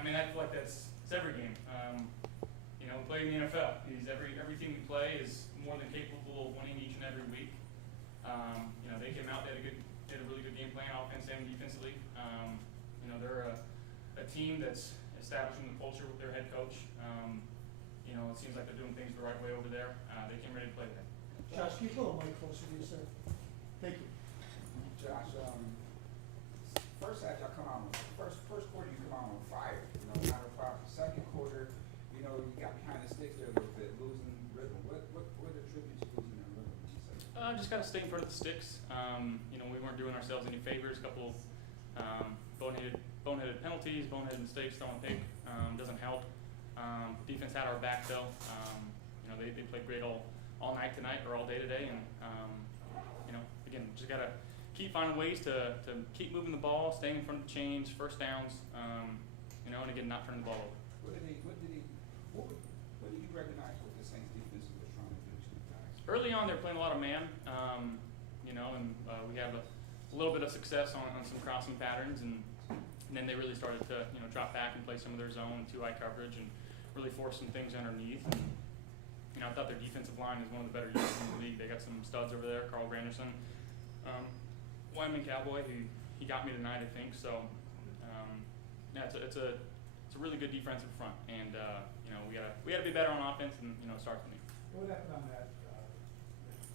I mean, I feel like it's every game. You know, playing in the NFL, everything we play is more than capable of winning each and every week. You know, they came out, they had a really good game plan, offense and defensively. You know, they're a team that's establishing the culture with their head coach. You know, it seems like they're doing things the right way over there. They came ready to play today. Josh, keep a little mic closer to you, sir. Thank you. Josh, first half y'all come out on first quarter you come out on fire. You know, not a problem. Second quarter, you know, you got behind the sticks there a little bit, losing rhythm. What attributes you losing that rhythm? Just got to stay in front of the sticks. You know, we weren't doing ourselves any favors. A couple boneheaded penalties, boneheaded mistakes, throwing pick doesn't help. Defense had our back though. You know, they played great all night tonight or all day today, and you know, again, just gotta keep finding ways to keep moving the ball, staying in front of the chains, first downs, you know, and again, not turning the ball over. What did you recognize what the Saints defense was trying to do to you guys? Early on, they were playing a lot of man, you know, and we had a little bit of success on some crossing patterns, and then they really started to, you know, drop back and play some of their zone, two-eye coverage, and really force some things underneath. And, you know, I thought their defensive line is one of the better units in the league. They got some studs over there, Carl Granderson, Wyman Cowboy, who he got me tonight, I think. So, yeah, it's a really good defensive front, and you know, we gotta be better on offense, and you know, it starts with me. What happened on that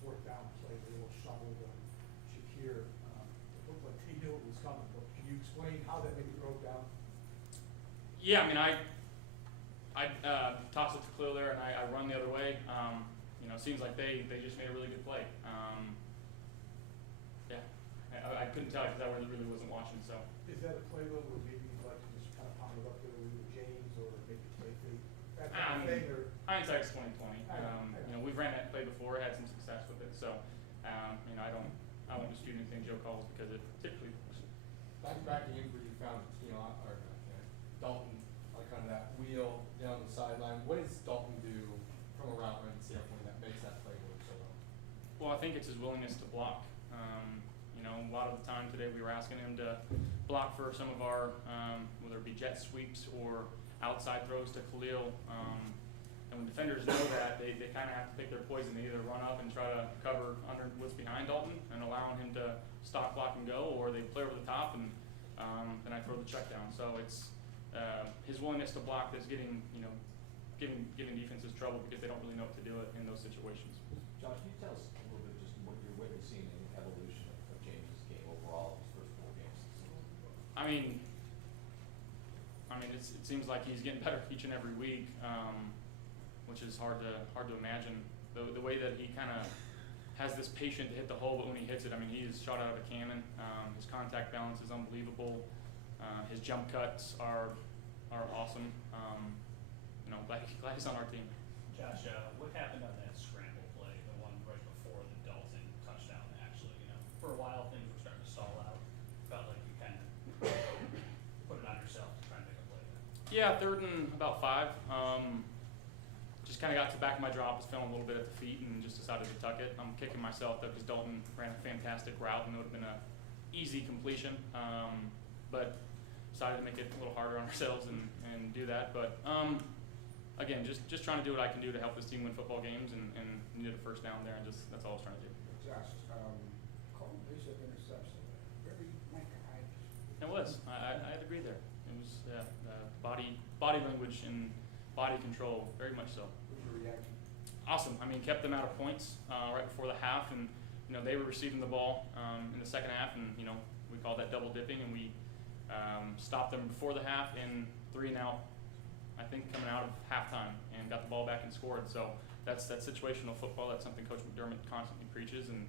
fourth down play, the little shovel to Shakir? It looked like he knew it was coming, but can you explain how that maybe broke down? Yeah, I mean, I toss it to Khalil there, and I run the other way. You know, it seems like they just made a really good play. Yeah, I couldn't tell because I really wasn't watching. So. Is that a play though where maybe you'd like to just kind of pound it up there with either James or maybe Clayton? That kind of thing, or? Hindsight's 20/20. You know, we've ran that play before, had some success with it. So, you know, I won't dispute anything Joe calls because it typically works. Back in where you found, you know, Dalton on kind of that wheel down the sideline. What does Dalton do from a route running standpoint that makes that play work so well? Well, I think it's his willingness to block. You know, a lot of the time today we were asking him to block for some of our, whether it be jet sweeps or outside throws to Khalil. And when defenders know that, they kind of have to pick their poison. They either run up and try to cover under what's behind Dalton and allowing him to stop, block, and go, or they play over the top and then I throw the check down. So it's his willingness to block that's giving defenses trouble because they don't really know what to do it in those situations. Josh, can you tell us a little bit just what you're witnessing in the evolution of James' game overall in his first 4 games? I mean, it seems like he's getting better each and every week, which is hard to imagine. The way that he kind of has this patience to hit the hole, but when he hits it, I mean, he is shot out of a cannon. His contact balance is unbelievable. His jump cuts are awesome. You know, glad he's on our team. Josh, what happened on that scramble play, the one right before the Dalton touchdown? Actually, you know, for a while things were starting to stall out. Felt like you kind of put it on yourself to try and make a play there. Yeah, 3rd and about 5. Just kind of got to the back of my drop, was feeling a little bit at the feet, and just decided to tuck it. I'm kicking myself though because Dalton ran a fantastic route, and it would have been an easy completion. But decided to make it a little harder on ourselves and do that. But again, just trying to do what I can do to help this team win football games, and needed a first down there, and just that's all I was trying to do. Josh, Cole Bishop interception. Very like It was. I'd agree there. It was body language and body control, very much so. What's your reaction? Awesome. I mean, kept them out of points right before the half, and you know they were receiving the ball in the second half, and you know we called that double dipping, and we stopped them before the half in 3 and out. I think coming out of halftime and got the ball back and scored. So that's situational football. That's something Coach McDermott constantly preaches, and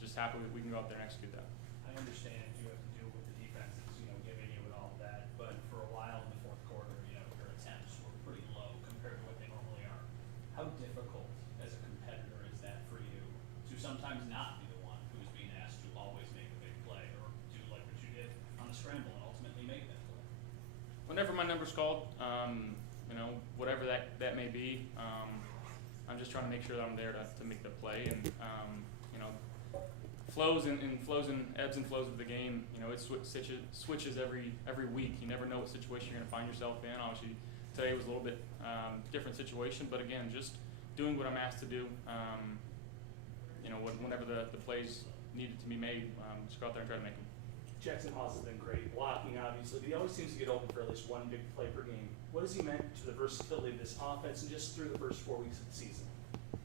just happy that we can go out there and execute that. I understand you have to deal with the defenses, you know, giving you and all of that, but for a while in the fourth quarter, you know, your attempts were pretty low compared to what they normally are. How difficult as a competitor is that for you to sometimes not be the one who's being asked to always make a big play or do like what you did on the scramble and ultimately make that play? Whenever my number's called, you know, whatever that may be, I'm just trying to make sure that I'm there to make the play. And, you know, flows and ebbs and flows of the game. You know, it switches every week. You never know what situation you're going to find yourself in. Obviously, today was a little bit different situation, but again, just doing what I'm asked to do. You know, whenever the plays needed to be made, just go out there and try to make them. Jackson Haas has been great, blocking obviously, but he always seems to get open for at least one big play per game. What has he meant to the versatility of this offense and just through the first 4 weeks of the season?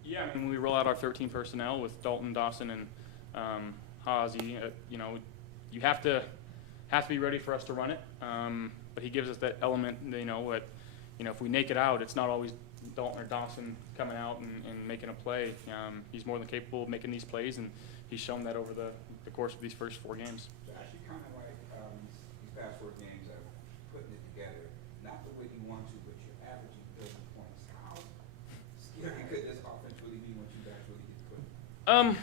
Yeah, I mean, when we roll out our 13 personnel with Dalton, Dawson, and Hazy, you know, you have to be ready for us to run it. But he gives us that element, you know, if we naked out, it's not always Dalton or Dawson coming out and making a play. He's more than capable of making these plays, and he's shown that over the course of these first 4 games. Josh, you kind of like these past 4 games of putting it together, not the way you want to, but you're averaging 30 points. How scary could this offense really be once you guys really get put?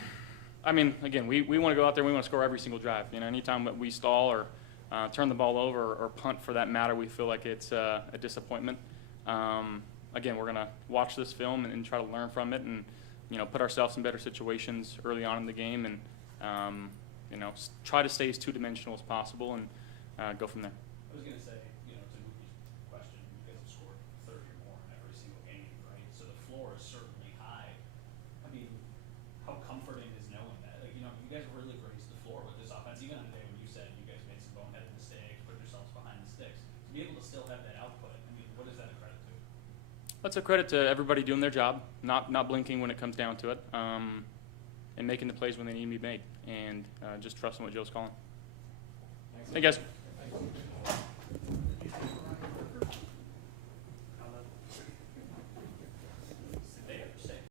I mean, again, we want to go out there and we want to score every single drive. You know, anytime that we stall or turn the ball over or punt for that matter, we feel like it's a disappointment. Again, we're going to watch this film and try to learn from it and, you know, put ourselves in better situations early on in the game and, you know, try to stay as two-dimensional as possible and go from there. I was going to say, you know, to Mookie's question, you guys have scored 30 or more in every single game, right? So the floor is certainly high. I mean, how comforting is knowing that? Like, you know, you guys have really raised the floor with this offense, even on the day when you said you guys made some boneheaded mistakes, put yourselves behind the sticks. To be able to still have that output, I mean, what is that a credit to? That's a credit to everybody doing their job, not blinking when it comes down to it, and making the plays when they need to be made, and just trusting what Joe's calling. Hey, guys. Thanks.